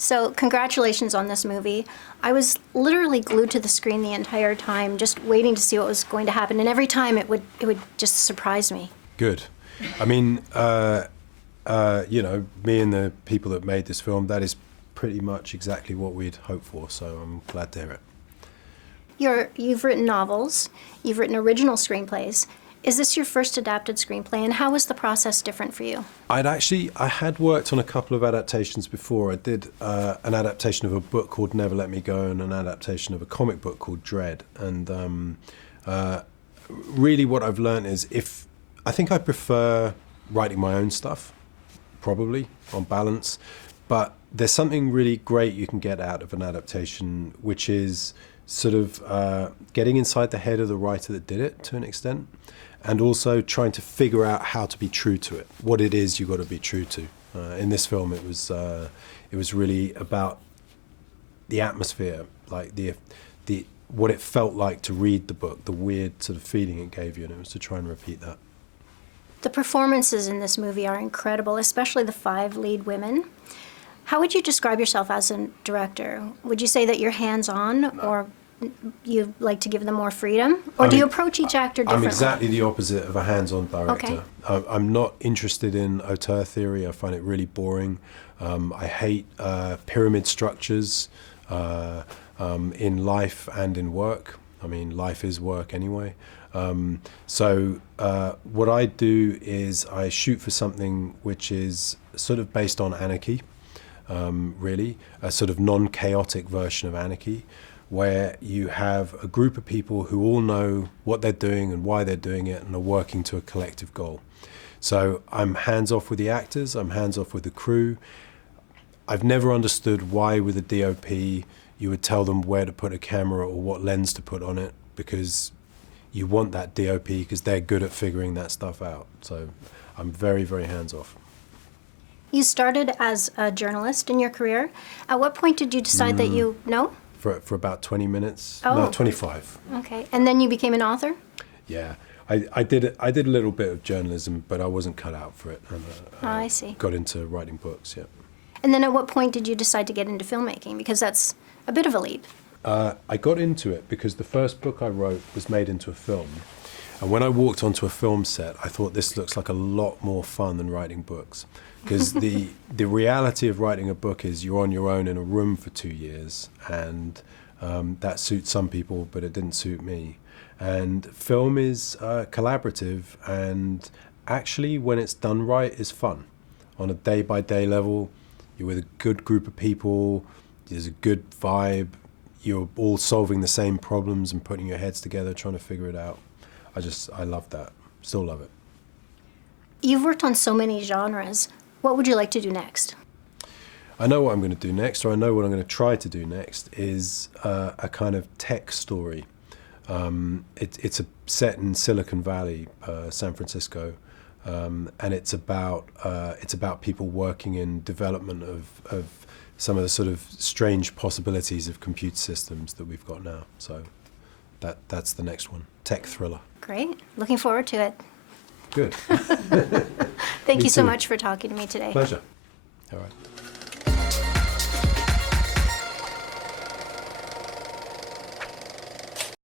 So congratulations on this movie. I was literally glued to the screen the entire time, just waiting to see what was going to happen. And every time it would just surprise me. Good. I mean, you know, me and the people that made this film, that is pretty much exactly what we'd hoped for. So I'm glad to hear it. You've written novels, you've written original screenplays. Is this your first adapted screenplay, and how was the process different for you? I had worked on a couple of adaptations before. I did an adaptation of a book called Never Let Me Go and an adaptation of a comic book called Dread. And really what I've learned is I think I prefer writing my own stuff, probably, on balance. But there's something really great you can get out of an adaptation, which is sort of getting inside the head of the writer that did it to an extent, and also trying to figure out how to be true to it, what it is you've got to be true to. In this film, it was really about the atmosphere, like the what it felt like to read the book, the weird sort of feeling it gave you, and it was to try and repeat that. The performances in this movie are incredible, especially the 5 lead women. How would you describe yourself as a director? Would you say that you're hands-on, or you like to give them more freedom? Or do you approach each actor differently? I'm exactly the opposite of a hands-on director. Okay. I'm not interested in auteur theory. I find it really boring. I hate pyramid structures in life and in work. I mean, life is work anyway. So what I do is I shoot for something which is sort of based on anarchy, really, a sort of non-chaotic version of anarchy, where you have a group of people who all know what they're doing and why they're doing it and are working to a collective goal. So I'm hands-off with the actors, I'm hands-off with the crew. I've never understood why with a DOP you would tell them where to put a camera or what lens to put on it, because you want that DOP because they're good at figuring that stuff out. So I'm very, very hands-off. You started as a journalist in your career. At what point did you decide that you... No? For about 20 minutes. Oh. No, 25. Okay. And then you became an author? Yeah. I did a little bit of journalism, but I wasn't cut out for it. And, I see. Got into writing books, yeah. And then at what point did you decide to get into filmmaking? Because that's a bit of a leap. I got into it because the first book I wrote was made into a film. And when I walked onto a film set, I thought this looks like a lot more fun than writing books. Because the reality of writing a book is you're on your own in a room for 2 years, and that suits some people, but it didn't suit me. And film is collaborative, and actually when it's done right is fun. On a day-by-day level, you're with a good group of people, there's a good vibe, you're all solving the same problems and putting your heads together trying to figure it out. I love that, still love it. You've worked on so many genres. What would you like to do next? I know what I'm going to do next, or I know what I'm going to try to do next, is a kind of tech story. It's a set in Silicon Valley, San Francisco, and it's about people working in development of some of the sort of strange possibilities of computer systems that we've got now. So that's the next one, tech thriller. Great. Looking forward to it. Good. Thank Me you so too. much for talking to me today. Pleasure. All right.